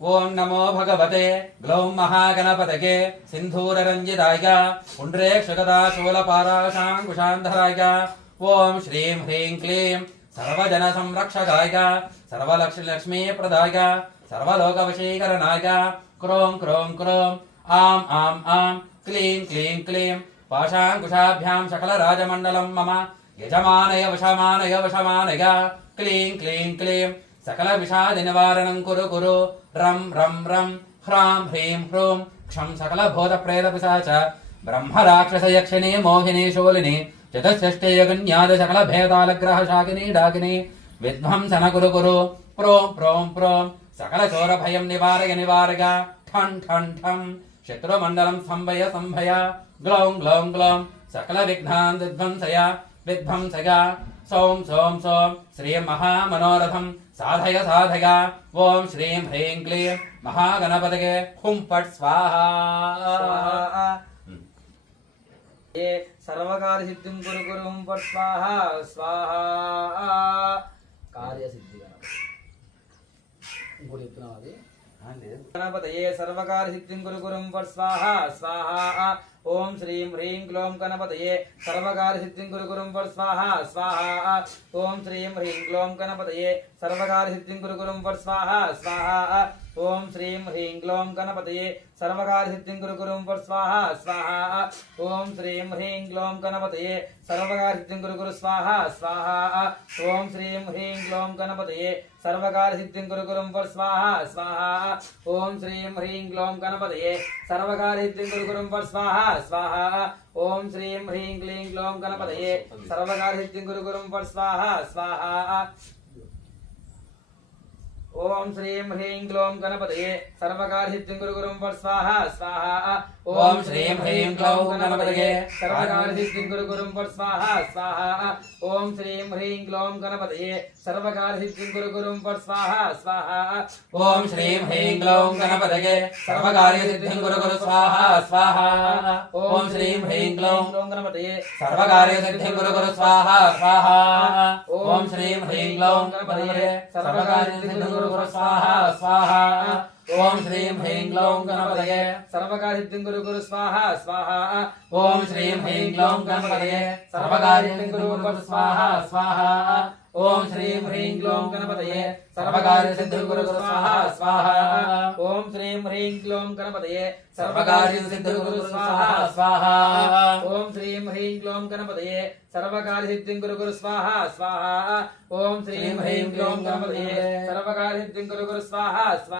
ओम नमो भगवते ग्लौं महागणपतये सिंधूररंजिताय पुण्ड्रेक्षगदा शूलपाराशाङ्कुशान्धराय ओम श्रीं ह्रीं क्लीं सर्वजन संरक्षकाय सर्वलक्ष्मीप्रदाय सर्वलोकवशीकरणाय क्रों क्रों क्रों आं आं आं क्लीं क्लीं क्लीं पाशाङ्कुशाभ्यां सकलराजमण्डलं मम यजमानय वशमानय वशमानय क्लीं क्लीं क्लीं सकल विषाद निवारणं कुरु कुरु रं रं रं ह्रां ह्रीं ह्रूं क्षं सकल भूत प्रेत पिशाच ब्रह्म राक्षस यक्षिणी मोहिनी शूलिनी चतुष्षष्टियगन्याद सकल भेदालग्रह शाकिनी डाकिनी विध्वंसन कुरु कुरु प्रों प्रों प्रों सकल चोर भयं निवारय निवारय ठं ठं ठं शत्रुमण्डलं संभय संभय ग्लौं ग्लौं ग्लौं सकल विघ्नान् विध्वंसय विध्वंसय सौं सौं सौं श्रीं महामनोरथं साधय साधय ओम श्रीं ह्रीं क्लीं महागणपतये हुं फट् स्वाहा ये सर्वकार्य सिद्धिं कुरु कुरु हुं फट् स्वाहा स्वाहा कार्य सिद्धि गणपतये सर्वकार्य सिद्धिं कुरु कुरु हुं फट् स्वाहा स्वाहा ओम श्रीं ह्रीं क्लों गणपतये सर्वकार्य सिद्धिं कुरु कुरु हुं फट् स्वाहा स्वाहा ओम श्रीं ह्रीं क्लों गणपतये सर्वकार्य सिद्धिं कुरु कुरु हुं फट् स्वाहा स्वाहा ओम श्रीं ह्रीं क्लों गणपतये सर्वकार्य सिद्धिं कुरु कुरु हुं फट् स्वाहा स्वाहा ओम श्रीं ह्रीं क्लों गणपतये सर्वकार्य सिद्धिं कुरु कुरु स्वाहा स्वाहा ओम श्रीं ह्रीं क्लों गणपतये सर्वकार्य सिद्धिं कुरु कुरु हुं फट् स्वाहा स्वाहा ओम श्रीं ह्रीं क्लों गणपतये सर्वकार्य सिद्धिं कुरु कुरु हुं फट् स्वाहा स्वाहा ओम श्रीं ह्रीं क्लीं क्लों गणपतये सर्वकार्य सिद्धिं कुरु कुरु हुं फट् स्वाहा स्वाहा ओम श्रीं ह्रीं क्लों गणपतये सर्वकार्य सिद्धिं कुरु कुरु हुं फट् स्वाहा स्वाहा ओम श्रीं ह्रीं क्लौं गणपतये सर्वकार्य सिद्धिं कुरु कुरु हुं फट् स्वाहा स्वाहा ओम श्रीं ह्रीं क्लों गणपतये सर्वकार्य सिद्धिं कुरु कुरु हुं फट् स्वाहा स्वाहा ओम श्रीं ह्रीं क्लौं गणपतये सर्वकार्य सिद्धिं कुरु कुरु स्वाहा स्वाहा ओम श्रीं ह्रीं क्लौं गणपतये सर्वकार्य सिद्धिं कुरु कुरु स्वाहा स्वाहा ओम श्रीं ह्रीं क्लौं गणपतये सर्वकार्य सिद्धिं कुरु कुरु स्वाहा स्वाहा ओम श्रीं ह्रीं क्लौं गणपतये सर्वकार्य सिद्धिं कुरु कुरु स्वाहा स्वाहा ओम श्रीं ह्रीं क्लौं गणपतये सर्वकार्य सिद्धिं कुरु कुरु स्वाहा स्वाहा ओम श्रीं ह्रीं क्लौं गणपतये सर्वकार्य सिद्धिं कुरु कुरु स्वाहा स्वाहा ओम श्रीं ह्रीं क्लौं गणपतये सर्वकार्य सिद्धिं कुरु कुरु स्वाहा स्वाहा ओम श्रीं ह्रीं क्लौं गणपतये सर्वकार्य सिद्धिं कुरु कुरु स्वाहा स्वाहा ओम श्रीं ह्रीं क्लौं गणपतये सर्वकार्य सिद्धिं कुरु कुरु स्वाहा स्वाहा